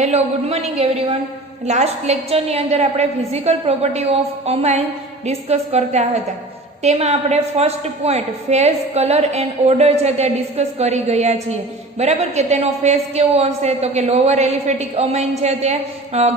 Hello, good morning everyone. Last લેક્ચરની અંદર આપણે physical property of amine discuss કરતા હતા. તેમાં આપણે first point phase, colour and odour છે તે ડિસ્કસ કરી ગયા છીએ. બરાબર કે તેનો ફેઝ કેવો હશે તો કે લોઅર એલિફેટિક અમાઇન છે તે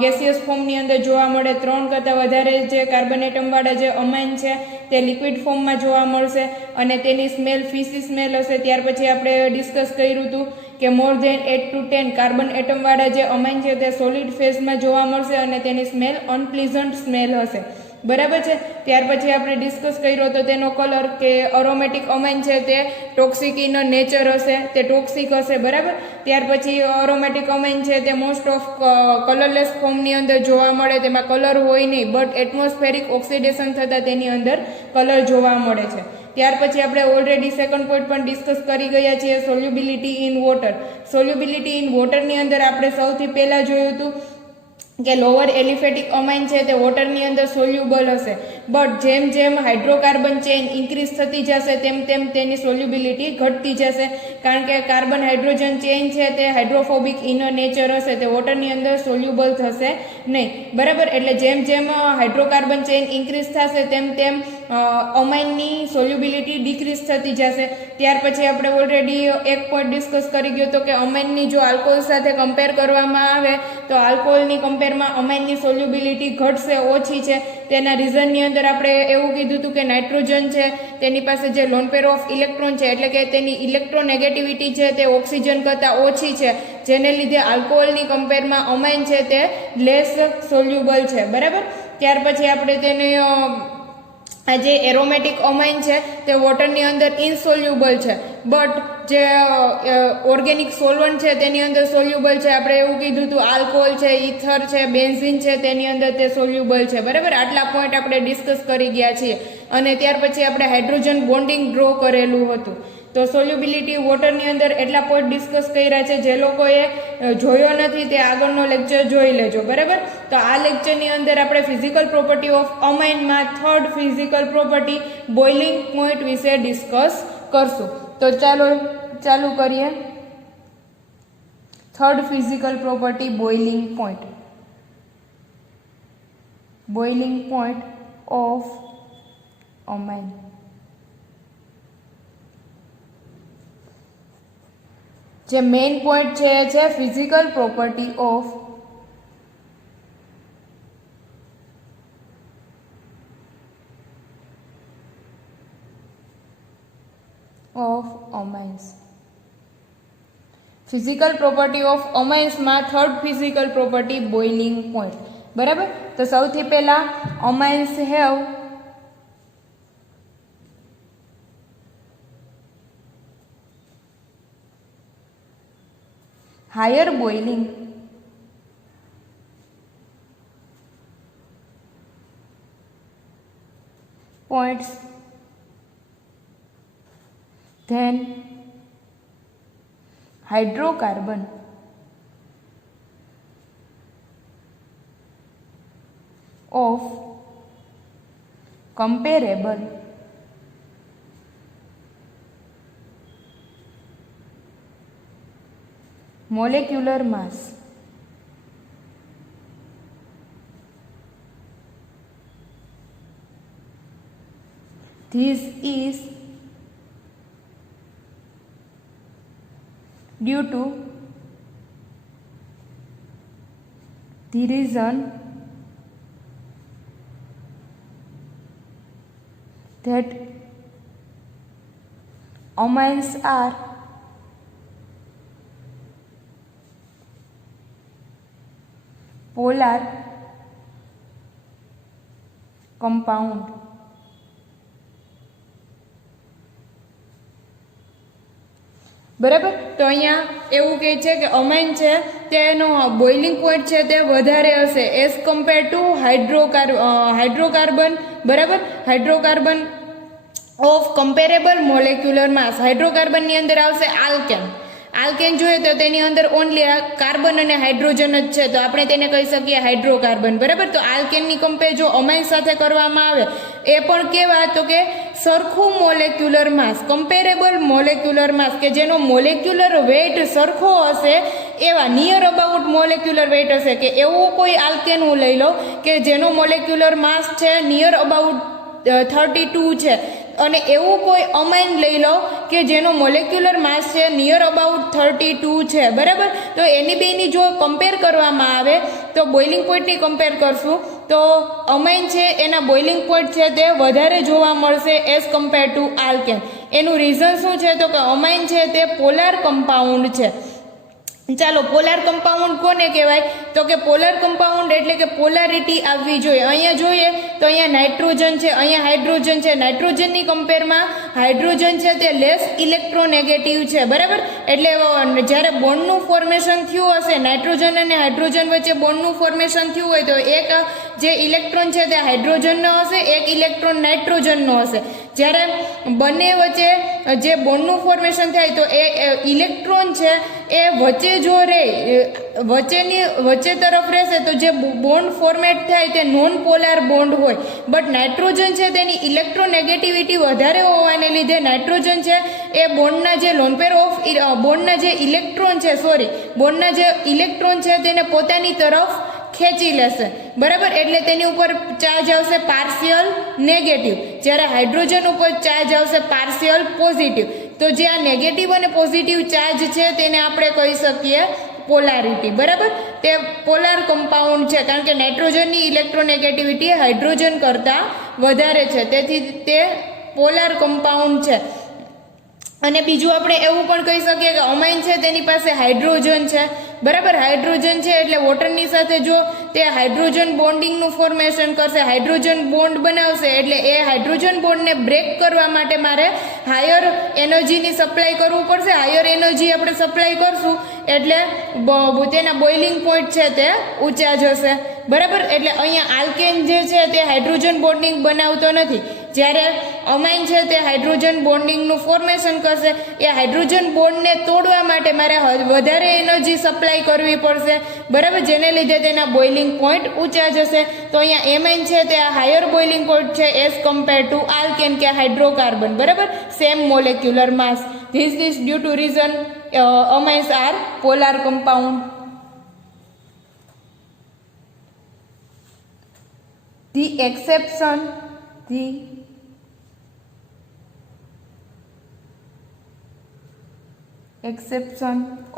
ગેસિયસ ફોર્મની અંદર જોવા મળે. 3 કરતાં વધારે જે કાર્બન એટમવાળા જે અમાઇન છે તે લિક્વિડ ફોર્મમાં જોવા મળશે અને તેની સ્મેલ ફિશી સ્મેલ હશે. ત્યાર પછી આપણે ડિસ્કસ કર્યું હતું કે મોર ધેન 8 to 10 કાર્બન એટમવાળા જે અમાઇન છે તે સોલિડ ફેઝમાં જોવા મળશે અને તેની સ્મેલ અનપ્લીઝન્ટ સ્મેલ હશે. બરાબર છે. ત્યાર પછી આપણે ડિસ્કસ કર્યો તો તેનો કલર કે અરોમેટિક અમાઇન છે તે ટોક્સિક ઇન નેચર હશે, તે ટોક્સિક હશે. બરાબર. ત્યાર પછી અરોમેટિક અમાઇન છે તે મોસ્ટ ઓફ કલરલેસ ફોર્મની અંદર જોવા મળે, તેમાં કલર હોય નહીં, બટ એટમોસ્ફેરિક ઓક્સિડેશન થતાં તેની અંદર કલર જોવા મળે છે. ત્યાર પછી આપણે ઓલરેડી સેકન્ડ પોઈન્ટ પણ ડિસ્કસ કરી ગયા છીએ, solubility in water. Solubility in વોટરની અંદર આપણે સૌથી પહેલાં જોયું હતું કે લોઅર એલિફેટિક અમાઇન છે તે વોટરની અંદર સોલ્યુબલ હશે, બટ જેમ જેમ હાઇડ્રોકાર્બન ચેઇન ઇન્ક્રીઝ થતી જશે તેમ તેમ તેની સોલ્યુબિલિટી ઘટતી જશે, કારણ કે કાર્બન હાઇડ્રોજન ચેઇન છે તે હાઇડ્રોફોબિક ઇન નેચર હશે, તે વોટરની અંદર સોલ્યુબલ થશે નહીં. બરાબર. એટલે જેમ જેમ હાઇડ્રોકાર્બન ચેઇન ઇન્ક્રીઝ થશે તેમ તેમ અમાઇનની સોલ્યુબિલિટી ડિક્રીઝ થતી જશે. ત્યાર પછી આપણે ઓલરેડી એક પોઈન્ટ ડિસ્કસ કરી ગયો તો કે અમાઇનની જો આલ્કોહોલ સાથે કમ્પેર કરવામાં આવે તો આલ્કોહોલની કમ્પેરમાં અમાઇનની સોલ્યુબિલિટી ઘટશે, ઓછી છે. તેના રીઝનની અંદર આપણે એવું કીધું હતું કે નાઇટ્રોજન છે તેની પાસે જે લોન પેર ઓફ ઇલેક્ટ્રોન છે, એટલે કે તેની ઇલેક્ટ્રોનેગેટિવિટી છે તે ઓક્સિજન કરતાં ઓછી છે, જેને લીધે આલ્કોહોલની કમ્પેરમાં અમાઇન છે તે લેસ સોલ્યુબલ છે. બરાબર. ત્યાર પછી આપણે તેને આ જે એરોમેટિક અમાઇન છે તે વોટરની અંદર ઇનસોલ્યુબલ છે, બટ જે ઓર્ગેનિક સોલ્વન્ટ છે તેની અંદર સોલ્યુબલ છે. આપણે એવું કીધું હતું આલ્કોહોલ છે, ઇથર છે, બેન્ઝીન છે તેની અંદર તે સોલ્યુબલ છે. બરાબર. આટલા પોઈન્ટ આપણે ડિસ્કસ કરી ગયા છીએ અને ત્યાર પછી આપણે હાઇડ્રોજન બોન્ડિંગ ડ્રો કરેલું હતું. તો સોલ્યુબિલિટી વોટરની અંદર એટલા પોઈન્ટ ડિસ્કસ કર્યા છે. જે લોકોએ જોયો નથી તે આગળનો લેક્ચર જોઈ લેજો. બરાબર. તો આ લેક્ચરની અંદર આપણે ફિઝિકલ પ્રોપર્ટી ઓફ અમાઇનમાં third physical property boiling point વિશે ડિસ્કસ કરશું. તો ચાલુ કરીએ. Third physical property boiling point. Boiling point of amine. જે મેઇન પોઈન્ટ છે physical property of amines. Physical property of અમાઇન્સમાં third physical property boiling point. બરાબર. તો સૌથી પહેલા amines have higher boiling points than hydrocarbon of comparable molecular mass. This is due to the reason that amines are polar compound. બરાબર. તો અહીંયા એવું કહે છે કે અમાઇન છે તેનો બોઇલિંગ પોઈન્ટ છે તે વધારે હશે એઝ કમ્પેર ટુ હાઇડ્રોકાર્બન. બરાબર. હાઇડ્રોકાર્બન ઓફ કમ્પેરેબલ મોલેક્યુલર માસ. હાઇડ્રોકાર્બનની અંદર આવશે આલ્કેન. આલ્કેન જોઈએ તો તેની અંદર ઓનલી કાર્બન અને હાઇડ્રોજન જ છે, તો આપણે તેને કહી શકીએ હાઇડ્રોકાર્બન. બરાબર. તો આલ્કેનની કમ્પેર જો અમાઇન સાથે કરવામાં આવે એ પણ કેવા તો કે સરખું મોલેક્યુલર માસ, કમ્પેરેબલ મોલેક્યુલર માસ, કે જેનો મોલેક્યુલર વેઇટ સરખો હશે એવા નિયર અબાઉટ મોલેક્યુલર વેઇટ હશે, કે એવું કોઈ આલ્કેન હું લઈ લઉં કે જેનો મોલેક્યુલર માસ છે નિયર અબાઉટ 32 છે, અને એવું કોઈ અમાઇન લઈ લો કે જેનો મોલેક્યુલર માસ છે નિયર અબાઉટ 32 છે, બરાબર. તો એની બેની જો કમ્પેર કરવામાં આવે તો બોઇલિંગ પોઈન્ટની કમ્પેર કરશું તો અમાઇન છે એના બોઇલિંગ પોઈન્ટ છે તે વધારે જોવા મળશે એઝ કમ્પેર ટુ આલ્કેન. એનું રીઝન શું છે તો કે અમાઇન છે તે પોલાર કમ્પાઉન્ડ છે. ચાલો, પોલાર કમ્પાઉન્ડ કોને કહેવાય તો કે પોલાર કમ્પાઉન્ડ એટલે કે પોલારિટી આવવી જોઈએ. અહીંયા જોઈએ તો અહીંયા નાઇટ્રોજન છે, અહીંયા હાઇડ્રોજન છે. નાઇટ્રોજનની કમ્પેરમાં હાઇડ્રોજન છે તે લેસ ઇલેક્ટ્રોનેગેટિવ છે, બરાબર. એટલે જ્યારે બોન્ડનું ફોર્મેશન થયું હશે, નાઇટ્રોજન અને હાઇડ્રોજન વચ્ચે બોન્ડનું ફોર્મેશન થયું હોય તો એક જે ઇલેક્ટ્રોન છે તે હાઇડ્રોજનનો હશે, એક ઇલેક્ટ્રોન નાઇટ્રોજનનો હશે. જ્યારે બંને વચ્ચે જે બોન્ડનું ફોર્મેશન થાય તો એ ઇલેક્ટ્રોન છે એ વચ્ચે જો રહે, વચ્ચે તરફ રહેશે તો જે બોન્ડ ફોર્મેટ થાય તે નોન પોલાર બોન્ડ હોય. બટ નાઇટ્રોજન છે તેની ઇલેક્ટ્રોનેગેટિવિટી વધારે હોવાને લીધે નાઇટ્રોજન છે એ બોન્ડના જે લોન પેર ઓફ બોન્ડના જે ઇલેક્ટ્રોન છે, બોન્ડના જે ઇલેક્ટ્રોન છે તેને પોતાની તરફ ખેંચી લેશે, બરાબર. એટલે તેની ઉપર ચાર્જ આવશે પાર્શિયલ નેગેટિવ, જ્યારે હાઇડ્રોજન ઉપર ચાર્જ આવશે પાર્શિયલ પોઝિટિવ. તો જે આ નેગેટિવ અને પોઝિટિવ ચાર્જ છે તેને આપણે કહી શકીએ પોલારિટી, બરાબર. તે પોલાર કમ્પાઉન્ડ છે કારણ કે નાઇટ્રોજનની ઇલેક્ટ્રોનેગેટિવિટી હાઇડ્રોજન કરતાં વધારે છે, તેથી તે પોલાર કમ્પાઉન્ડ છે. અને બીજું આપણે એવું પણ કહી શકીએ કે અમાઇન છે તેની પાસે હાઇડ્રોજન છે, બરાબર. હાઇડ્રોજન છે એટલે વોટરની સાથે જો તે હાઇડ્રોજન બોન્ડિંગનું ફોર્મેશન કરશે, હાઇડ્રોજન બોન્ડ બનાવશે, એટલે એ હાઇડ્રોજન બોન્ડને બ્રેક કરવા માટે મારે હાયર એનર્જીની સપ્લાય કરવું પડશે. હાયર એનર્જી આપણે સપ્લાય કરશું એટલે તેના બોઇલિંગ પોઈન્ટ છે તે ઊંચા જશે, બરાબર. એટલે અહીંયા આલ્કેન જે છે તે હાઇડ્રોજન બોન્ડિંગ બનાવતો નથી, જ્યારે અમાઇન છે તે હાઇડ્રોજન બોન્ડિંગનું ફોર્મેશન કરશે. એ હાઇડ્રોજન બોન્ડને તોડવા માટે મારે વધારે એનર્જી સપ્લાય કરવી પડશે, બરાબર, જેને લીધે તેના બોઇલિંગ પોઈન્ટ ઊંચા જશે. તો અહીંયા એમાઇન છે તે આ હાયર બોઇલિંગ પોઈન્ટ છે એઝ કમ્પેર ટુ આલ્કેન કે હાઇડ્રોકાર્બન, બરાબર. Same molecular mass. This is due to reason amines are polar compound. The exception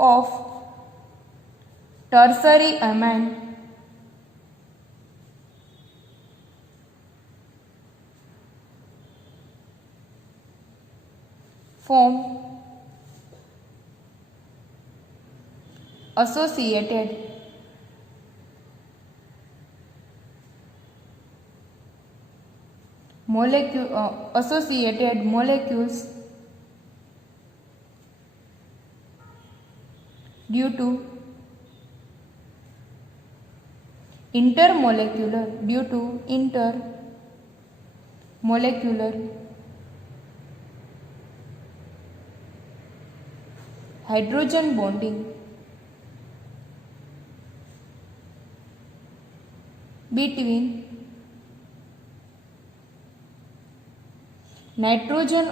of tertiary amine form associated molecules due to intermolecular hydrogen bonding between nitrogen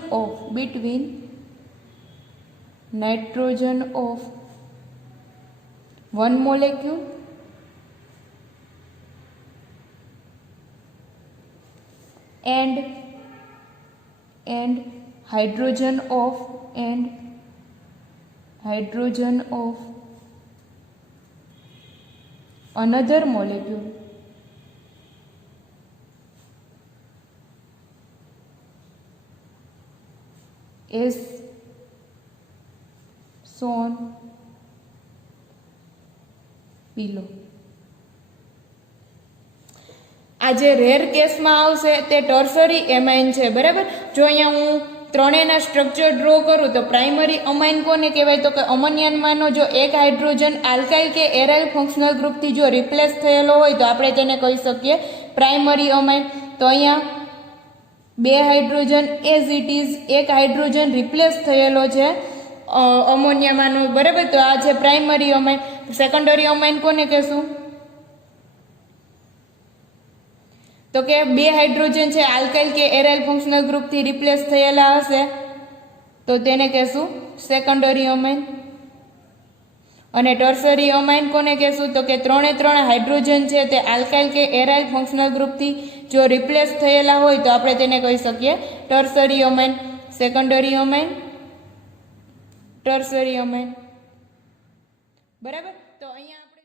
of one molecule and hydrogen of another molecule is shown below. આ જે rare કેસમાં આવશે તે tertiary amine છે, બરાબર. જો અહીંયા હું ત્રણેયના સ્ટ્રક્ચર ડ્રો કરું તો પ્રાઇમરી અમાઇન કોને કહેવાય તો કે અમોનિયનમાંનો જો એક હાઇડ્રોજન આલ્કાઇલ કે એરાઇલ ફંક્શનલ ગ્રુપથી જો રિપ્લેસ થયેલો હોય તો આપણે તેને કહી શકીએ પ્રાઇમરી અમાઇન. તો અહીંયા બે હાઇડ્રોજન એઝ ઇટ ઇઝ એક હાઇડ્રોજન રિપ્લેસ થયેલો છે અમોનિયામાંનો, બરાબર. તો આ છે પ્રાઇમરી અમાઇન. સેકન્ડરી અમાઇન કોને કહેશું તો કે 2 હાઇડ્રોજન છે આલ્કાઇલ કે એરાઇલ ફંક્શનલ ગ્રુપથી રિપ્લેસ થયેલા હશે તો તેને કહેશું સેકન્ડરી અમાઇન. અને ટર્સરી અમાઇન કોને કહેશું તો કે 3 હાઇડ્રોજન છે તે આલ્કાઇલ કે એરાઇલ ફંક્શનલ ગ્રુપથી જો રિપ્લેસ થયેલા હોય તો આપણે તેને કહી શકીએ tertiary amine. Secondary amine, tertiary amine. બરાબર. તો અહીંયા આપણે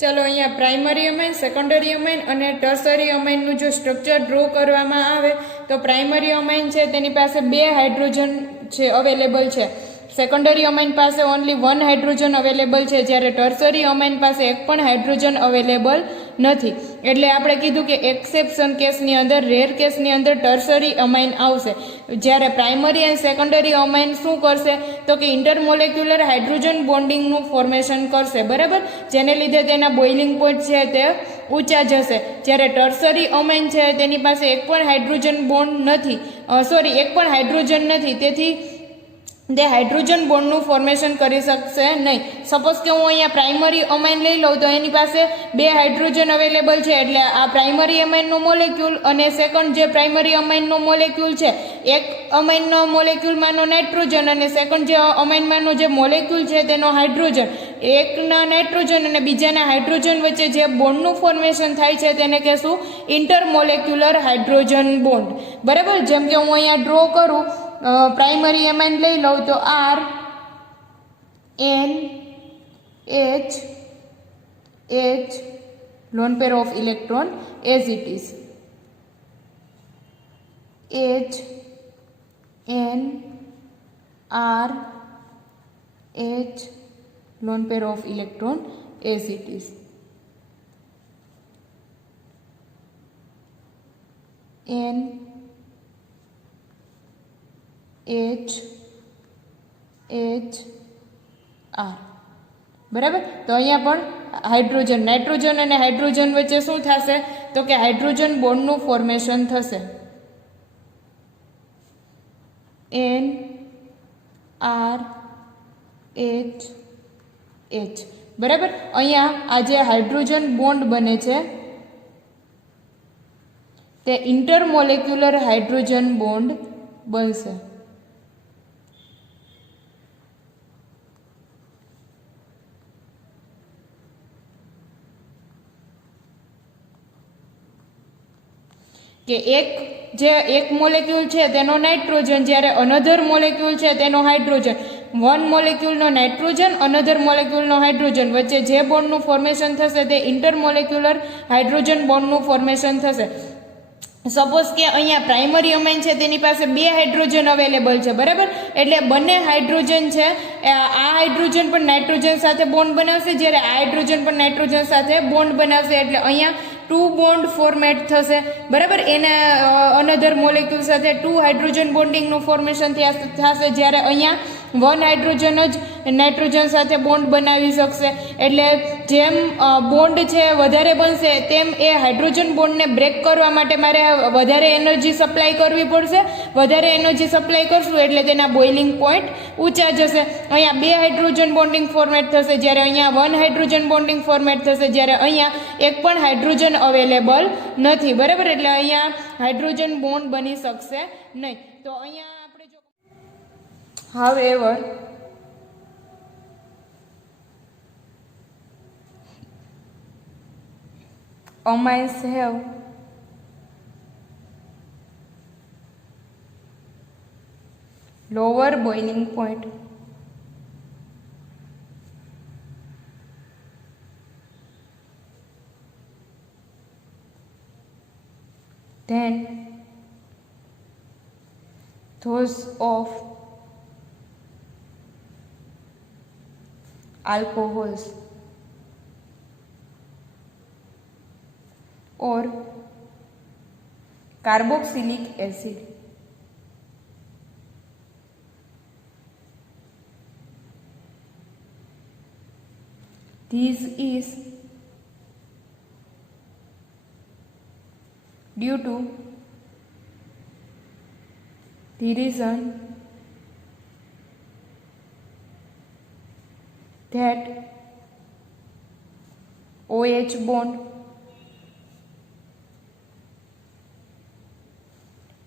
ચલો અહીંયા પ્રાઇમરી અમાઇન, સેકન્ડરી અમાઇન અને ટર્સરી અમાઇનનું જો સ્ટ્રક્ચર ડ્રો કરવામાં આવે તો પ્રાઇમરી અમાઇન છે તેની પાસે 2 હાઇડ્રોજન છે અવેલેબલ છે. સેકન્ડરી અમાઇન પાસે ઓનલી 1 હાઇડ્રોજન અવેલેબલ છે, જ્યારે ટર્સરી અમાઇન પાસે એક પણ હાઇડ્રોજન અવેલેબલ નથી. એટલે આપણે કીધું કે એક્સેપ્શન કેસની અંદર, રેર કેસની અંદર ટર્સરી અમાઇન આવશે. જ્યારે પ્રાઇમરી અને સેકન્ડરી અમાઇન શું કરશે તો કે ઇન્ટરમોલેક્યુલર હાઇડ્રોજન બોન્ડિંગનું ફોર્મેશન કરશે. બરાબર. જેને લીધે તેના બોઇલિંગ પોઈન્ટ છે તે ઊંચા જશે. જ્યારે ટર્સરી અમાઇન છે તેની પાસે એક પણ હાઇડ્રોજન બોન્ડ નથી, એક પણ હાઇડ્રોજન નથી, તેથી તે હાઇડ્રોજન બોન્ડનું ફોર્મેશન કરી શકશે નહીં. સપોઝ કે હું અહીંયા પ્રાઇમરી અમાઇન લઈ લઉં તો એની પાસે 2 હાઇડ્રોજન અવેલેબલ છે, એટલે આ પ્રાઇમરી અમાઇનનો મોલેક્યુલ અને સેકન્ડ જે પ્રાઇમરી અમાઇનનો મોલેક્યુલ છે, એક અમાઇનનો મોલેક્યુલમાંનો નાઇટ્રોજન અને સેકન્ડ જે અમાઇનમાંનો જે મોલેક્યુલ છે તેનો હાઇડ્રોજન, એકના નાઇટ્રોજન અને બીજાના હાઇડ્રોજન વચ્ચે જે બોન્ડનું ફોર્મેશન થાય છે તેને કહેશું ઇન્ટરમોલેક્યુલર હાઇડ્રોજન બોન્ડ. બરાબર. જેમ કે હું અહીંયા ડ્રો કરું, પ્રાઇમરી એમાઇન લઈ લઉં તો R N H H lone pair of electron as it is, H N R H lone pair of electron as it is, N H H R. બરાબર. તો અહીંયા પણ હાઇડ્રોજન, નાઇટ્રોજન અને hydrogen વચ્ચે શું થશે તો કે હાઇડ્રોજન બોન્ડનું ફોર્મેશન થશે. N R H H. બરાબર. અહીંયા આ જે હાઇડ્રોજન બોન્ડ બને છે તે ઇન્ટરમોલેક્યુલર હાઇડ્રોજન બોન્ડ બનશે. કે એક મોલેક્યુલ છે તેનો નાઇટ્રોજન, જ્યારે અનધર મોલેક્યુલ છે તેનો હાઇડ્રોજન, વન મોલેક્યુલનો નાઇટ્રોજન, અનધર મોલેક્યુલનો હાઇડ્રોજન વચ્ચે જે બોન્ડનું ફોર્મેશન થશે તે ઇન્ટરમોલેક્યુલર હાઇડ્રોજન બોન્ડનું ફોર્મેશન થશે. સપોઝ કે અહીંયા પ્રાઇમરી અમાઇન છે તેની પાસે 2 હાઇડ્રોજન અવેલેબલ છે. બરાબર. એટલે બંને હાઇડ્રોજન છે, આ હાઇડ્રોજન પણ નાઇટ્રોજન સાથે બોન્ડ બનાવશે, જ્યારે આ હાઇડ્રોજન પણ નાઇટ્રોજન સાથે બોન્ડ બનાવશે. એટલે અહીંયા 2 બોન્ડ ફોર્મેટ થશે. બરાબર. એના અનધર મોલેક્યુલ સાથે 2 હાઇડ્રોજન બોન્ડિંગનું ફોર્મેશન થશે, જ્યારે અહીંયા 1 હાઇડ્રોજન જ નાઇટ્રોજન સાથે બોન્ડ બનાવી શકશે. એટલે જેમ બોન્ડ છે વધારે બનશે તેમ એ હાઇડ્રોજન બોન્ડને બ્રેક કરવા માટે મારે વધારે એનર્જી સપ્લાય કરવી પડશે. વધારે એનર્જી સપ્લાય કરશું એટલે તેના બોઇલિંગ પોઈન્ટ ઊંચા જશે. અહીંયા 2 હાઇડ્રોજન બોન્ડિંગ ફોર્મેટ થશે, જ્યારે અહીંયા 1 હાઇડ્રોજન બોન્ડિંગ ફોર્મેટ થશે, જ્યારે અહીંયા એક પણ હાઇડ્રોજન અવેલેબલ નથી. બરાબર. એટલે અહીંયા હાઇડ્રોજન બોન્ડ બની શકશે નહીં. તો અહીંયા આપણે જો however amines have lower boiling point than those of alcohols or carboxylic acid. This is due to the reason that OH bond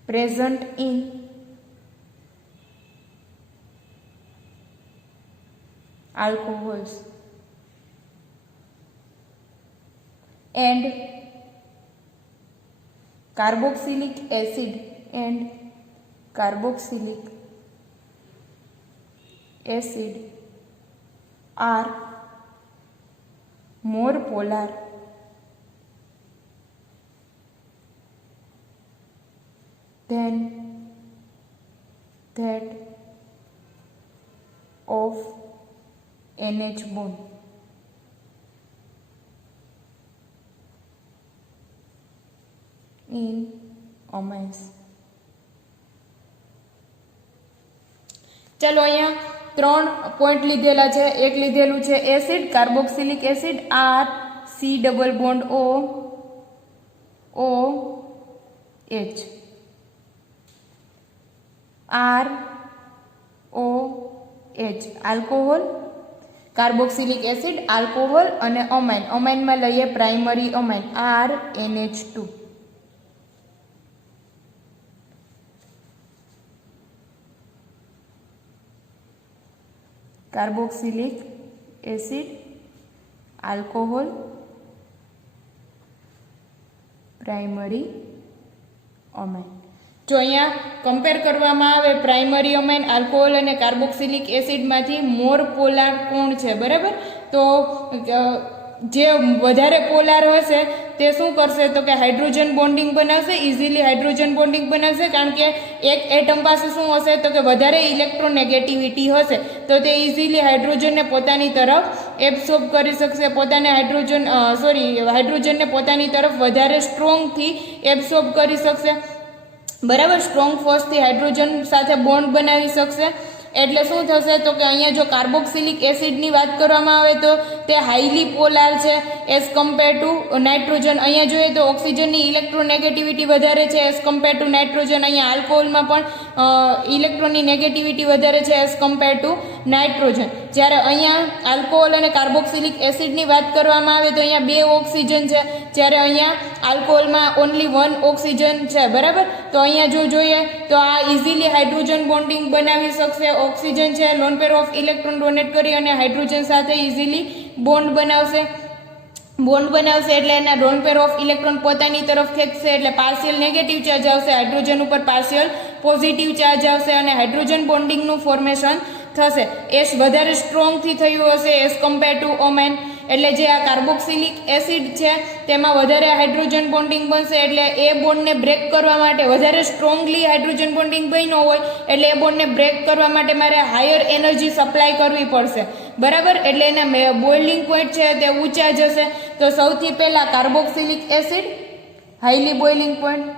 present in alcohols and carboxylic acid are more polar than that of NH bond. In amines. चलो अहींया 3 point लीधेला छे। एक लीधेलुं छे acid, carboxylic acid R C double bond O O H R O H alcohol, carboxylic acid, alcohol अने amine. Amine में लईए primary amine RNH2। Carboxylic acid, alcohol, primary amine. जो अहींया कम्पेर करवामां आवे प्राइमरी अमाइन, आल्कोहोल अने carboxylic acid मांथी more polar कोण छे, बराबर। तो जे वधारे पोलार हशे ते शुं करशे तो के hydrogen bonding बनावशे, easily hydrogen bonding बनावशे, कारण के एक एटम पासे शुं हशे तो के वधारे इलेक्ट्रोनेगेटिविटी हशे तो ते इजीली हाइड्रोजन ने पोतानी तरफ एब्सोर्ब करी शकशे, पोताने हाइड्रोजन ने पोतानी तरफ वधारे स्ट्रोंग थी एब्सोर्ब करी शकशे, बराबर। स्ट्रोंग फोर्स थी हाइड्रोजन साथे बोन्ड बनावी शकशे। એટલે શું થશે તો કે અહીંયા જો કાર્બોક્સિલિક એસિડની વાત કરવામાં આવે તો તે હાઈલી પોલાર છે એઝ કમ્પેર ટુ નાઇટ્રોજન। અહીંયા જોઈએ તો ઓક્સિજનની ઇલેક્ટ્રોનેગેટિવિટી વધારે છે એઝ કમ્પેર ટુ નાઇટ્રોજન। અહીંયા આલ્કોહોલમાં પણ ઇલેક્ટ્રોનની નેગેટિવિટી વધારે છે એઝ કમ્પેર ટુ નાઇટ્રોજન। જ્યારે અહીંયા આલ્કોહોલ અને કાર્બોક્સિલિક એસિડની વાત કરવામાં આવે તો અહીંયા 2 ઓક્સિજન છે, જ્યારે અહીંયા આલ્કોહોલમાં ઓનલી 1 ઓક્સિજન છે, બરાબર। તો અહીંયા જો જોઈએ તો આ ઇઝીલી હાઇડ્રોજન બોન્ડિંગ બનાવી શકશે। ऑक्सीजन है लोन पेर ऑफ इलेक्ट्रॉन डोनेट करी अने हाइड्रोजन साथे इजीली बॉन्ड बनावशे एटले एना लोन पेर ऑफ इलेक्ट्रॉन पोतानी तरफ खेंचशे एटले पार्शियल नेगेटिव चार्ज आवशे, हाइड्रोजन उपर पार्शियल पॉजिटिव चार्ज आवशे अने हाइड्रोजन बॉन्डिंग नु फॉर्मेशन थशे। एस वधारे स्ट्रोंग थी थयुं हशे एज कम्पेर टू अमाइन। એટલે જે આ કાર્બોક્સિલિક એસિડ છે તેમાં વધારે હાઇડ્રોજન બોન્ડિંગ બનશે એટલે એ બોન્ડને બ્રેક કરવા માટે વધારે સ્ટ્રોંગલી હાઇડ્રોજન બોન્ડિંગ બન્યો હોય એટલે એ બોન્ડને બ્રેક કરવા માટે મારે હાયર એનર્જી સપ્લાય કરવી પડશે, બરાબર। એટલે એના બોઇલિંગ પોઈન્ટ છે તે ઊંચા જશે। તો સૌથી પહેલા carboxylic acid highly boiling point,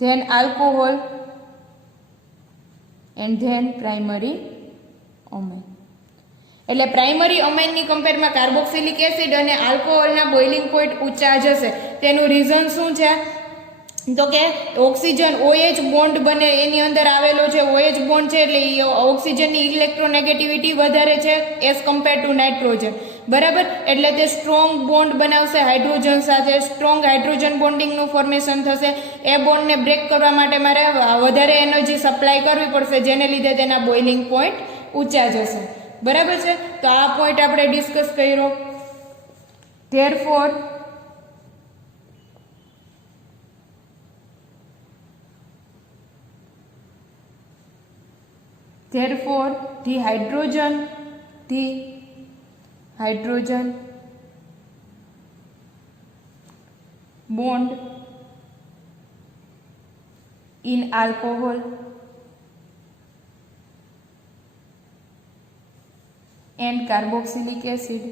then alcohol and then primary amine। એટલે પ્રાઇમરી અમાઇનની કમ્પેરમાં કાર્બોક્સિલિક એસિડ અને આલ્કોહોલના બોઇલિંગ પોઈન્ટ ઊંચા જશે। તેનું રીઝન શું છે તો કે ઓક્સિજન OH બોન્ડ બને એની અંદર આવેલો છે, OH બોન્ડ છે એટલે ઓક્સિજનની ઇલેક્ટ્રોનેગેટિવિટી વધારે છે એઝ કમ્પેર ટુ નાઇટ્રોજન, બરાબર। એટલે તે સ્ટ્રોંગ બોન્ડ બનાવશે હાઇડ્રોજન સાથે, સ્ટ્રોંગ હાઇડ્રોજન બોન્ડિંગનું ફોર્મેશન થશે। એ બોન્ડને બ્રેક કરવા માટે મારે વધારે એનર્જી સપ્લાય કરવી પડશે જેને લીધે તેના બોઇલિંગ પોઈન્ટ ઊંચા જશે, બરાબર છે। તો આ પોઈન્ટ આપણે ડિસ્કસ કર્યો। therefore the hydrogen bond in alcohol and carboxylic acid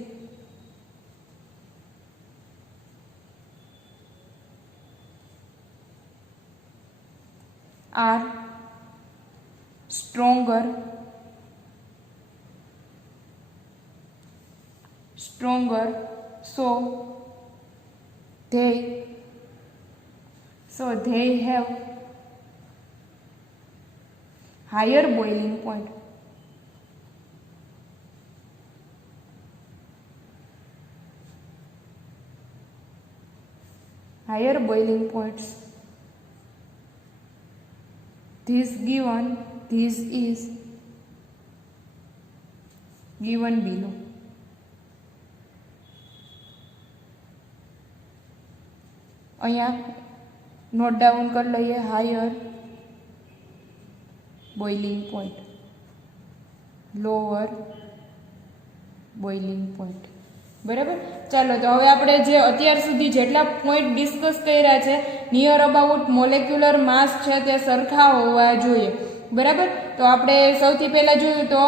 are stronger so they have higher boiling point, higher boiling points. This given, this is given below. અહીંયા નોટ ડાઉન કરી લઈએ higher boiling point, lower boiling point. બરાબર. ચાલો તો હવે આપણે જે અત્યાર સુધી જેટલા પોઈન્ટ ડિસ્કસ કર્યા છે નિયર અબાઉટ મોલેક્યુલર માસ છે તે સરખા હોવા જોઈએ. બરાબર. તો આપણે સૌથી પહેલાં જોયું તો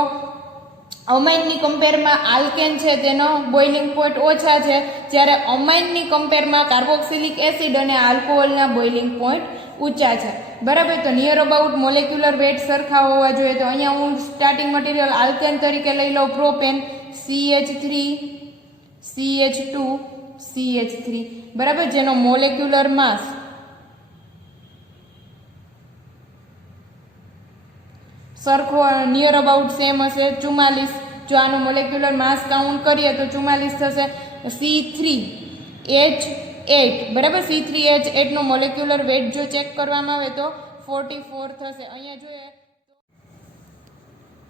અમાઇનની કમ્પેરમાં આલ્કેન છે તેનો બોઇલિંગ પોઈન્ટ ઓછા છે, જ્યારે અમાઇનની કમ્પેરમાં કાર્બોક્સિલિક એસિડ અને આલ્કોહોલના બોઇલિંગ પોઈન્ટ ઊંચા છે. બરાબર. તો નિયર અબાઉટ મોલેક્યુલર વેટ સરખા હોવા જોઈએ. તો અહીંયા હું સ્ટાર્ટિંગ મટીરિયલ આલ્કેન તરીકે લઈ લઉં પ્રોપેન, CH3 CH2 CH3. બરાબર. જેનો મોલેક્યુલર માસ સરખો નિયર અબાઉટ સેમ હશે 44. જો આનો મોલેક્યુલર માસ કાઉન્ટ કરીએ તો 44 થશે. C3H8. બરાબર. C3H8 નો મોલેક્યુલર વેટ જો ચેક કરવામાં આવે તો 44 થશે. અહીંયા જોઈએ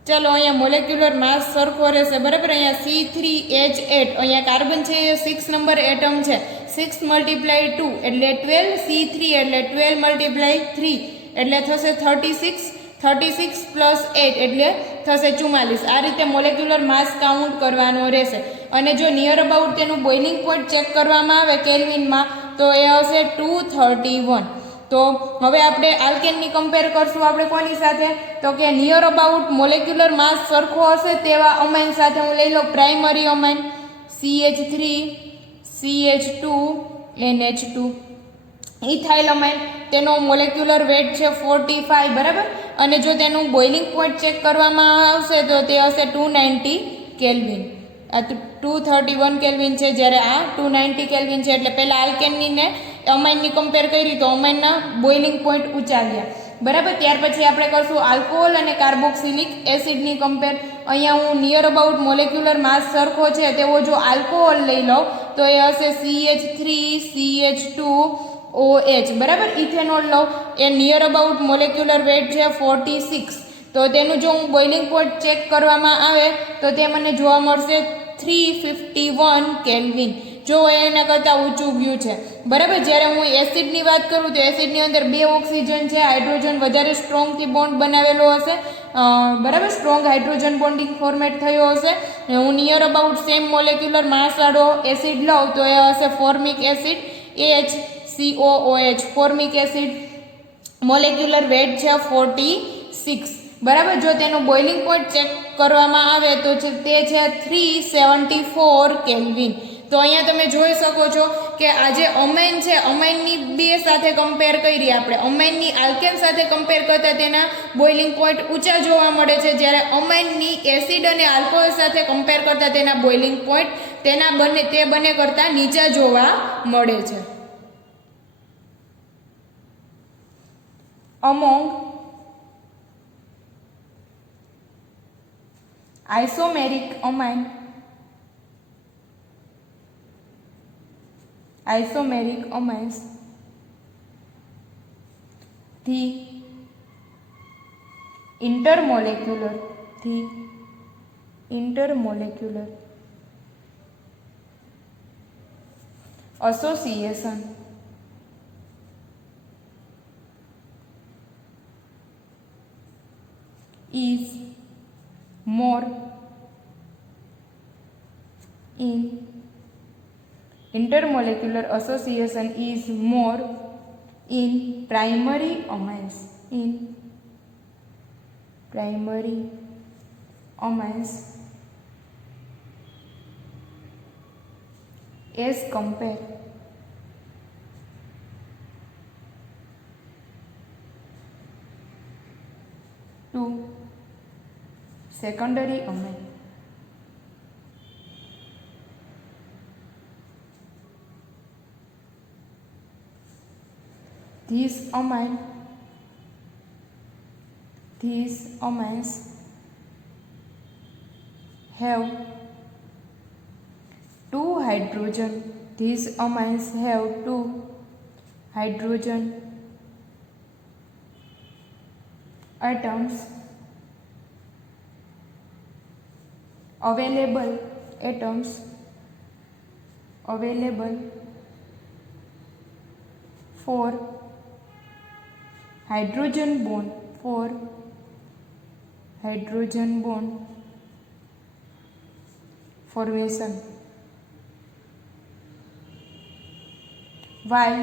ચાલો અહીંયા મોલેક્યુલર માસ સરખો રહેશે. બરાબર. અહીંયા C3H8 અહીંયા કાર્બન છે એ 6 નંબર એટમ છે. 6 × 2 એટલે 12. C3 એટલે 12 × 3 એટલે થશે 36. 36 + 8 એટલે થશે 44. આ રીતે મોલેક્યુલર માસ કાઉન્ટ કરવાનો રહેશે. અને જો નિયર અબાઉટ તેનું બોઇલિંગ પોઈન્ટ ચેક કરવામાં આવે કેલ્વિનમાં તો એ હશે 231. તો હવે આપણે આલ્કેનની કમ્પેર કરશું આપણે કોની સાથે, તો કે નિયર અબાઉટ મોલેક્યુલર માસ સરખો હશે તેવા અમાઇન સાથે હું લઈ લઉં primary અમાઇન CH3 CH2 NH2. Ethyl અમાઇન તેનો મોલેક્યુલર વેટ છે 45. બરાબર. અને જો તેનું બોઇલિંગ પોઈન્ટ ચેક કરવામાં આવશે તો તે હશે 290 કેલ્વિન. આ 231 કેલ્વિન છે, જ્યારે આ 290 કેલ્વિન છે. એટલે પહેલાં આલ્કેનની ને અમાઇનની કમ્પેર કરી તો અમાઇનના બોઇલિંગ પોઈન્ટ ઊંચા ગયા. બરાબર. ત્યાર પછી આપણે કરશું આલ્કોહોલ અને કાર્બોક્સિલિક એસિડની કમ્પેર. અહીંયા હું નિયર અબાઉટ મોલેક્યુલર માસ સરખો છે તેવો જો આલ્કોહોલ લઈ લઉં તો એ હશે CH3 CH2 OH. બરાબર. ઇથેનોલ લઉં એ નિયર અબાઉટ મોલેક્યુલર વેટ છે 46. તો તેનું જો હું બોઇલિંગ પોઈન્ટ ચેક કરવામાં આવે તો તે મને જોવા મળશે 351 કેલ્વિન. જો એના કરતાં ઊંચું ગયું છે. બરાબર. જ્યારે હું એસિડની વાત કરું તો એસિડની અંદર 2 ઓક્સિજન છે, હાઇડ્રોજન વધારે સ્ટ્રોંગથી બોન્ડ બનાવેલો હશે. બરાબર. સ્ટ્રોંગ હાઇડ્રોજન બોન્ડિંગ ફોર્મેટ થયો હશે. હું નિયર અબાઉટ સેમ મોલેક્યુલર માસવાળો એસિડ લઉં તો એ હશે formic acid HCOOH. Formic acid molecular weight છે 46. બરાબર. જો તેનું બોઇલિંગ પોઈન્ટ ચેક કરવામાં આવે તો તે છે 374 કેલ્વિન. તો અહીંયા તમે જોઈ શકો છો કે આ જે અમાઇન છે અમાઇનની બે સાથે કમ્પેર કરી આપણે. અમાઇનની આલ્કેન સાથે કમ્પેર કરતાં તેના બોઇલિંગ પોઈન્ટ ઊંચા જોવા મળે છે, જ્યારે અમાઇનની એસિડ અને આલ્કોહોલ સાથે કમ્પેર કરતાં તેના બોઇલિંગ પોઈન્ટ તે બંને કરતાં નીચા જોવા મળે છે. Among isomeric amines, the intermolecular association is more in intermolecular association is more in primary amines as compared to secondary amine. These amines have two hydrogen. These amines have two hydrogen atoms available for hydrogen bond formation, while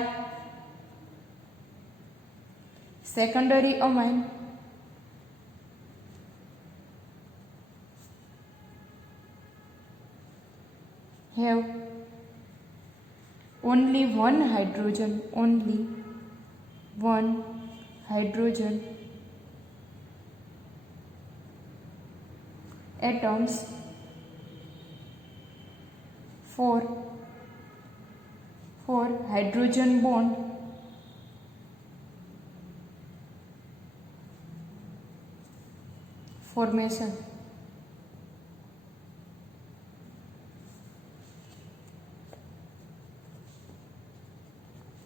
secondary amine have only one hydrogen atoms for hydrogen bond formation.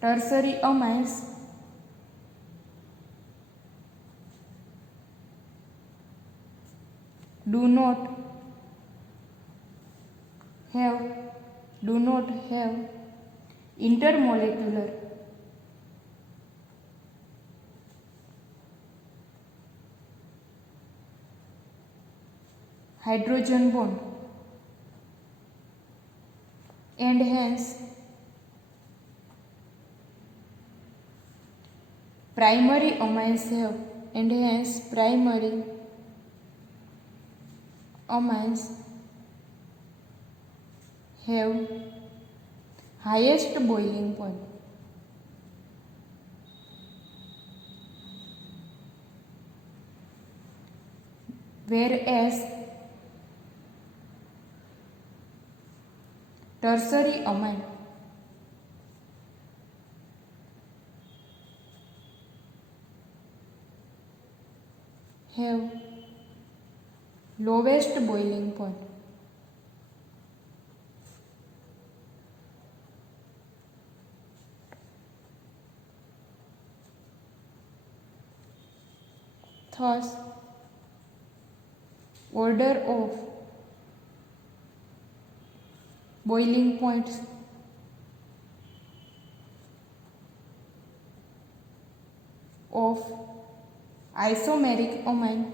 Tertiary amines do not have intermolecular hydrogen bond and hence primary amines have highest boiling point, whereas tertiary amine have lowest boiling point. Thus, order of boiling points of isomeric amine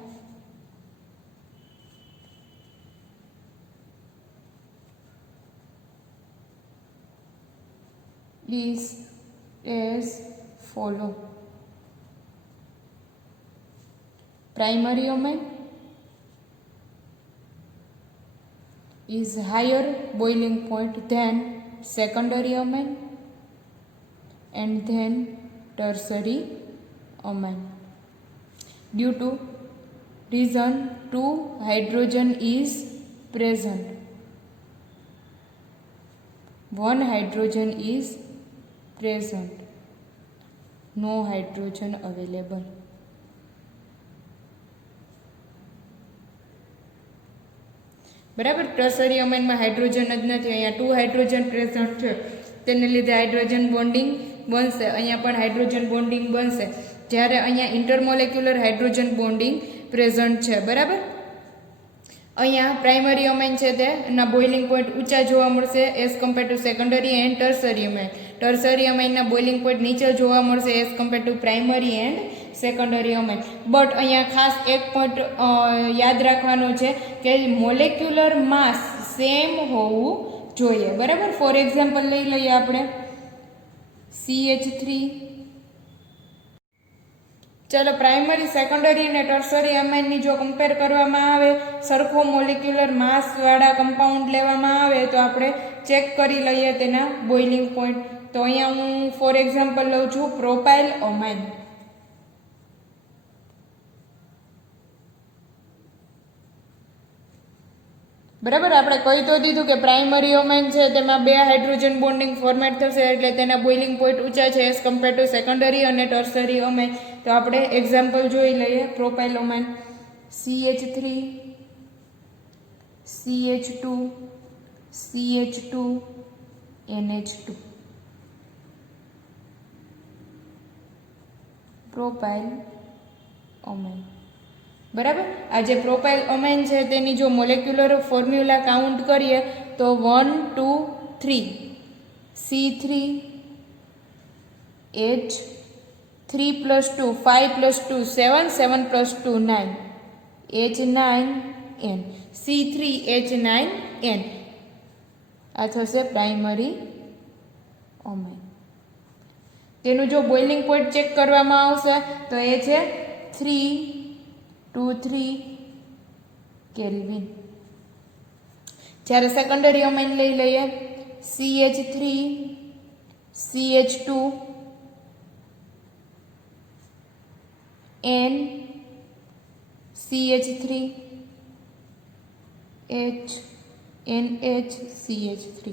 is as follow. Primary amine is higher boiling point than secondary amine and then tertiary amine due to reason 2 hydrogen is present, 1 hydrogen is present, no hydrogen available. બરાબર. Tertiary અમાઇનમાં hydrogen જ નથી, અહીંયા 2 hydrogen present છે, તેને લીધે hydrogen bonding બનશે. અહીંયા પણ હાઇડ્રોજન બોન્ડિંગ બનશે, જ્યારે અહીંયા ઇન્ટરમોલેક્યુલર હાઇડ્રોજન બોન્ડિંગ પ્રેઝન્ટ છે. બરાબર. અહીંયા પ્રાઇમરી અમાઇન છે તેના બોઇલિંગ પોઈન્ટ ઊંચા જોવા મળશે as compare to secondary and tertiary amine. Tertiary અમાઇનના બોઇલિંગ પોઈન્ટ નીચે જોવા મળશે as compare to primary and secondary amine. But અહીંયા ખાસ એક પોઈન્ટ યાદ રાખવાનો છે કે મોલેક્યુલર માસ સેમ હોવું જોઈએ. બરાબર. ફોર એક્ઝામ્પલ લઈ લઈએ આપણે CH3. ચાલો, પ્રાઇમરી, સેકન્ડરી અને ટર્સરી અમાઇનની જો કમ્પેર કરવામાં આવે, સરખો મોલેક્યુલર માસવાળા કમ્પાઉન્ડ લેવામાં આવે તો આપણે ચેક કરી લઈએ તેના બોઇલિંગ પોઈન્ટ. તો અહીંયા હું ફોર એક્ઝામ્પલ લઉં છું પ્રોપાઇલ અમાઇન. બરાબર. આપણે કહી તો દીધું કે પ્રાઇમરી અમાઇન છે તેમાં 2 હાઇડ્રોજન બોન્ડિંગ ફોર્મેટ થશે, એટલે તેના બોઇલિંગ પોઈન્ટ ઊંચા છે એઝ કમ્પેર ટુ સેકન્ડરી અને ટર્સરી અમાઇન. તો આપણે એક્ઝામ્પલ જોઈ લઈએ. Propyl amine CH3 CH2 CH2 NH2. Propyl amine. બરાબર. આ જે પ્રોપાઇલ અમાઇન છે તેની જો મોલેક્યુલર ફોર્મ્યુલા કાઉન્ટ કરીએ તો 1 2 3 C3H 3 + 2 5 + 2 7 7 + 2 9 H9N C3H9N. આ થશે પ્રાઇમરી અમાઇન. તેનું જો બોઇલિંગ પોઈન્ટ ચેક કરવામાં આવશે તો એ છે 323 કેલ્વિન. જ્યારે સેકન્ડરી અમાઇન લઈ લઈએ CH3 CH2 N CH3 H NH CH3.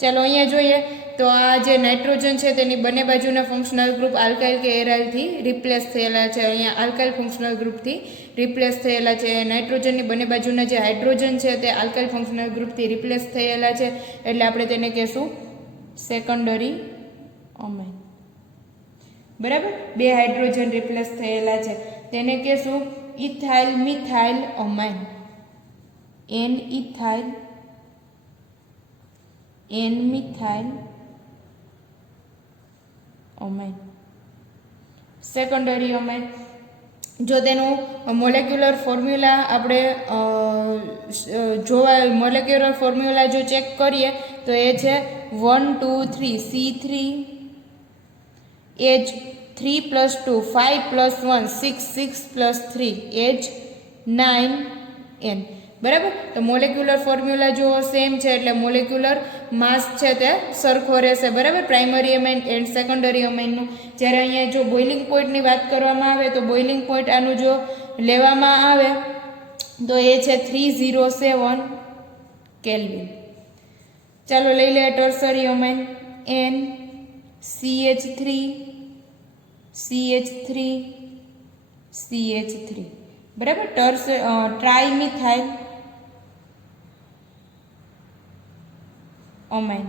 ચાલો અહીંયા જોઈએ તો આ જે નાઇટ્રોજન છે તેની બંને બાજુના ફંક્શનલ ગ્રુપ આલ્કાઇલ કે એરાઇલથી રિપ્લેસ થયેલા છે. અહીંયા આલ્કાઇલ ફંક્શનલ ગ્રુપથી રિપ્લેસ થયેલા છે. નાઇટ્રોજનની બંને બાજુના જે હાઇડ્રોજન છે તે આલ્કાઇલ ફંક્શનલ ગ્રુપથી રિપ્લેસ થયેલા છે એટલે આપણે તેને કહેશું સેકન્ડરી અમાઇન. બરાબર. બે હાઇડ્રોજન રિપ્લેસ થયેલા છે તેને કહેશું ethyl methyl amine. N ethyl N methyl amine. Secondary amine જો તેનું મોલેક્યુલર ફોર્મ્યુલા આપણે જોવા મોલેક્યુલર ફોર્મ્યુલા જો ચેક કરીએ તો એ છે 1 2 3 C3H 3 + 2 5 + 1 6 6 + 3 H9N. બરાબર. તો મોલેક્યુલર ફોર્મ્યુલા જો સેમ છે એટલે મોલેક્યુલર માસ છે તે સરખો રહેશે. બરાબર. પ્રાઇમરી અમાઇન એન્ડ સેકન્ડરી અમાઇનનું. જ્યારે અહીંયા જો બોઇલિંગ પોઈન્ટની વાત કરવામાં આવે તો બોઇલિંગ પોઈન્ટ આનું જો લેવામાં આવે તો એ છે 307 કેલ્વિન. ચાલો લઈ લઈએ tertiary અમાઇન N CH3 CH3 CH3. બરાબર. ટ્રાઇમિથાઇલ અમાઇન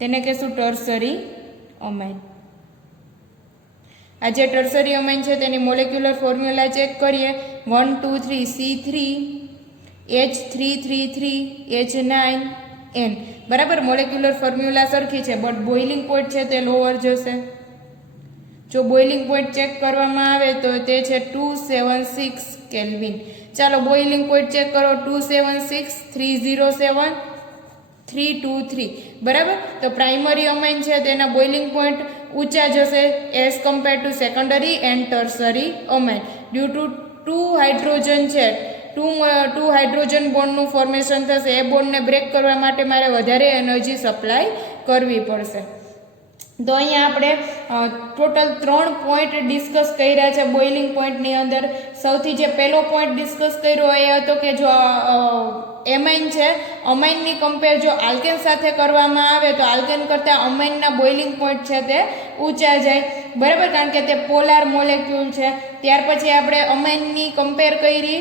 તેને કહેશું ટર્સરી અમાઇન. આ જે ટર્સરી અમાઇન છે તેની મોલેક્યુલર ફોર્મ્યુલા ચેક કરીએ 1 2 3 C3H333 H9N. બરાબર. મોલેક્યુલર ફોર્મ્યુલા સરખી છે બટ બોઇલિંગ પોઈન્ટ છે તે લોઅર જશે. જો બોઇલિંગ પોઈન્ટ ચેક કરવામાં આવે તો તે છે 276 કેલ્વિન. ચાલો બોઇલિંગ પોઈન્ટ ચેક કરો 276 307 323. બરાબર. તો પ્રાઇમરી અમાઇન છે તેના બોઇલિંગ પોઈન્ટ ઊંચા જશે as compare to secondary and tertiary amine due to 2 hydrogen છે. 2 હાઇડ્રોજન બોન્ડનું ફોર્મેશન થશે. એ બોન્ડને બ્રેક કરવા માટે મારે વધારે એનર્જી સપ્લાય કરવી પડશે. તો અહીંયા આપણે ટોટલ 3 પોઈન્ટ ડિસ્કસ કર્યા છે બોઇલિંગ પોઈન્ટની અંદર. સૌથી જે પહેલો પોઈન્ટ ડિસ્કસ કર્યો એ હતો કે જો એમાઇન છે અમાઇનની કમ્પેર જો આલ્કેન સાથે કરવામાં આવે તો આલ્કેન કરતાં અમાઇનના બોઇલિંગ પોઈન્ટ છે તે ઊંચા જાય. બરાબર. કારણ કે તે પોલાર મોલેક્યુલ છે. ત્યાર પછી આપણે અમાઇનની કમ્પેર કરી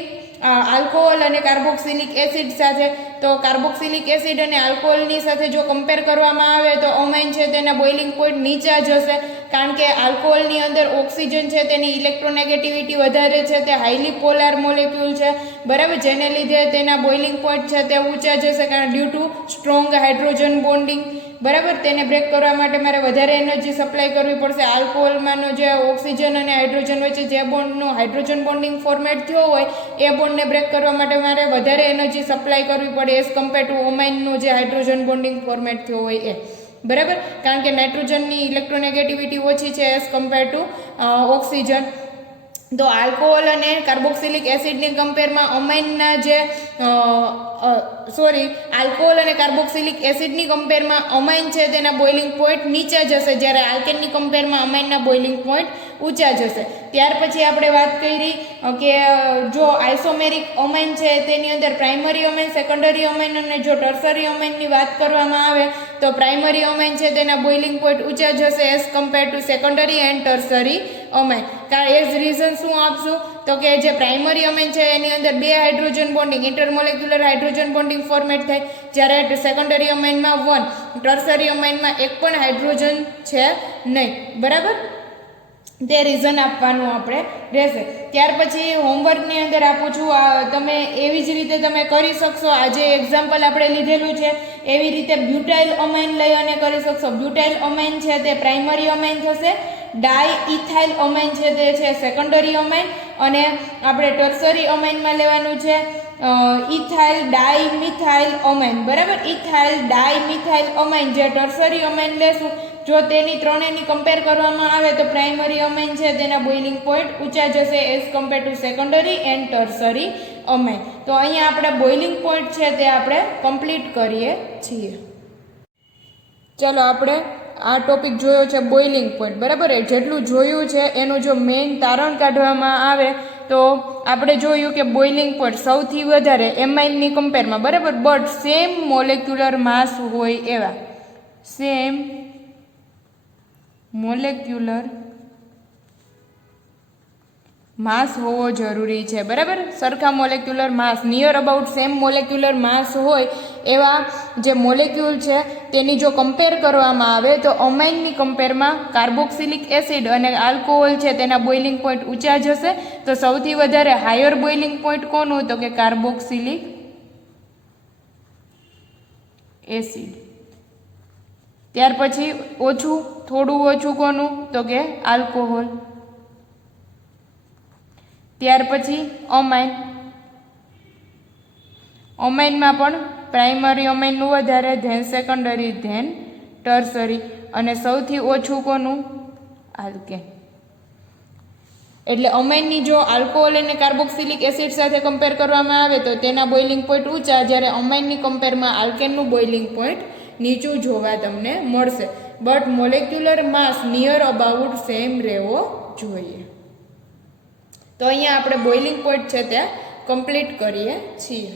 આલ્કોહોલ અને કાર્બોક્સિલિક એસિડ સાથે. તો કાર્બોક્સિલિક એસિડ અને આલ્કોહોલની સાથે જો કમ્પેર કરવામાં આવે તો અમાઇન છે તેના બોઇલિંગ પોઈન્ટ નીચા જશે. કારણ કે આલ્કોહોલની અંદર ઓક્સિજન છે તેની ઇલેક્ટ્રોનેગેટિવિટી વધારે છે. તે હાઈલી પોલાર મોલેક્યુલ છે. બરાબર. જેને લીધે તેના બોઇલિંગ પોઈન્ટ છે તે ઊંચા જશે કારણ due to strong hydrogen bonding. બરાબર. તેને બ્રેક કરવા માટે મારે વધારે એનર્જી સપ્લાય કરવી પડશે. આલ્કોહોલમાંનો જે ઓક્સિજન અને હાઇડ્રોજન વચ્ચે જે બોન્ડનું હાઇડ્રોજન બોન્ડિંગ ફોર્મેટ થયો હોય એ બોન્ડને બ્રેક કરવા માટે મારે વધારે એનર્જી સપ્લાય કરવી પડે એઝ કમ્પેર ટુ ઓમાઇનનું જે હાઇડ્રોજન બોન્ડિંગ ફોર્મેટ થયો હોય એ. બરાબર. કારણ કે નાઇટ્રોજનની ઇલેક્ટ્રોનેગેટિવિટી ઓછી છે એઝ કમ્પેર ટુ ઓક્સિજન. તો આલ્કોહોલ અને કાર્બોક્સિલિક એસિડની કમ્પેરમાં અમાઇનના જે આલ્કોહોલ અને કાર્બોક્સિલિક એસિડની કમ્પેરમાં અમાઇન છે તેના બોઇલિંગ પોઈન્ટ નીચા જશે જ્યારે આલ્કેનની કમ્પેરમાં અમાઇનના બોઇલિંગ પોઈન્ટ ઊંચા જશે. ત્યાર પછી આપણે વાત કરી કે જો આઇસોમેરિક અમાઇન છે તેની અંદર પ્રાઇમરી અમાઇન સેકન્ડરી અમાઇન અને જો ટર્સરી અમાઇનની વાત કરવામાં આવે તો પ્રાઇમરી અમાઇન છે તેના બોઇલિંગ પોઈન્ટ ઊંચા જશે as compare to secondary and tertiary amine. As reason શું આપશું તો કે જે પ્રાઇમરી અમાઇન છે એની અંદર 2 hydrogen bonding intermolecular hydrogen bonding format થાય જ્યારે સેકન્ડરી અમાઇનમાં 1 ટર્સરી અમાઇનમાં 1 પણ હાઇડ્રોજન છે નહીં. બરાબર. તે રીઝન આપવાનું આપણે રહેશે. ત્યાર પછી હોમવર્કની અંદર આપું છું, તમે એવી જ રીતે તમે કરી શકશો. આ જે એક્ઝામ્પલ આપણે લીધેલું છે એવી રીતે બ્યુટાઇલ અમાઇન લઈ અને કરી શકશો. બ્યુટાઇલ અમાઇન છે તે પ્રાઇમરી અમાઇન થશે, ડાય ઇથાઇલ અમાઇન છે તે છે સેકન્ડરી અમાઇન, અને આપણે ટર્સરી અમાઇનમાં લેવાનું છે ઇથાઇલ ડાય મિથાઇલ અમાઇન. બરાબર, ઇથાઇલ ડાય મિથાઇલ અમાઇન જે ટર્સરી અમાઇન લેશું, જો તેની ત્રણેયની કમ્પેર કરવામાં આવે તો પ્રાઇમરી અમાઇન છે તેના બોઇલિંગ પોઈન્ટ ઊંચા જશે as compare to secondary and tertiary amine. તો અહીંયા આપણે બોઇલિંગ પોઈન્ટ છે તે આપણે કમ્પ્લીટ કરીએ છીએ. ચાલો આપણે આ ટોપિક જોયો છે બોઇલિંગ પોઈન્ટ. બરાબર, જેટલું જોયું છે એનું જો મેઇન તારણ કાઢવામાં આવે તો આપણે જોયું કે બોઇલિંગ પોઈન્ટ સૌથી વધારે એમાઇનની કમ્પેરમાં, બરાબર, બટ સેમ મોલેક્યુલર માસ હોય એવા, સેમ મોલેક્યુલર માસ હોવો જરૂરી છે. બરાબર, સરખા molecular mass, near about same molecular mass હોય એવા જે મોલેક્યુલ છે તેની જો કમ્પેર કરવામાં આવે તો અમાઇનની કમ્પેરમાં કાર્બોક્સિલિક એસિડ અને આલ્કોહોલ છે તેના બોઇલિંગ પોઈન્ટ ઊંચા જશે. તો સૌથી વધારે હાયર બોઇલિંગ પોઈન્ટ કોનું? તો કે કાર્બોક્સિલિક એસિડ. ત્યાર પછી ઓછું, થોડું ઓછું કોનું? તો કે આલ્કોહોલ. ત્યાર પછી અમાઇન, અમાઇનમાં પણ પ્રાઇમરી અમાઇનનું વધારે, ધેન સેકન્ડરી, ધેન ટર્સરી, અને સૌથી ઓછું કોનું? આલ્કેન. એટલે અમાઇનની જો આલ્કોહોલ અને કાર્બોક્સિલિક એસિડ સાથે કમ્પેર કરવામાં આવે તો તેના બોઇલિંગ પોઈન્ટ ઊંચા, જ્યારે અમાઇનની કમ્પેરમાં આલ્કેનનું બોઇલિંગ પોઈન્ટ નીચું જોવા તમને મળશે. But molecular mass near about same રહેવો જોઈએ. તો અહીંયા આપણે બોઇલિંગ પોઈન્ટ છે તે કમ્પ્લીટ કરીએ છીએ.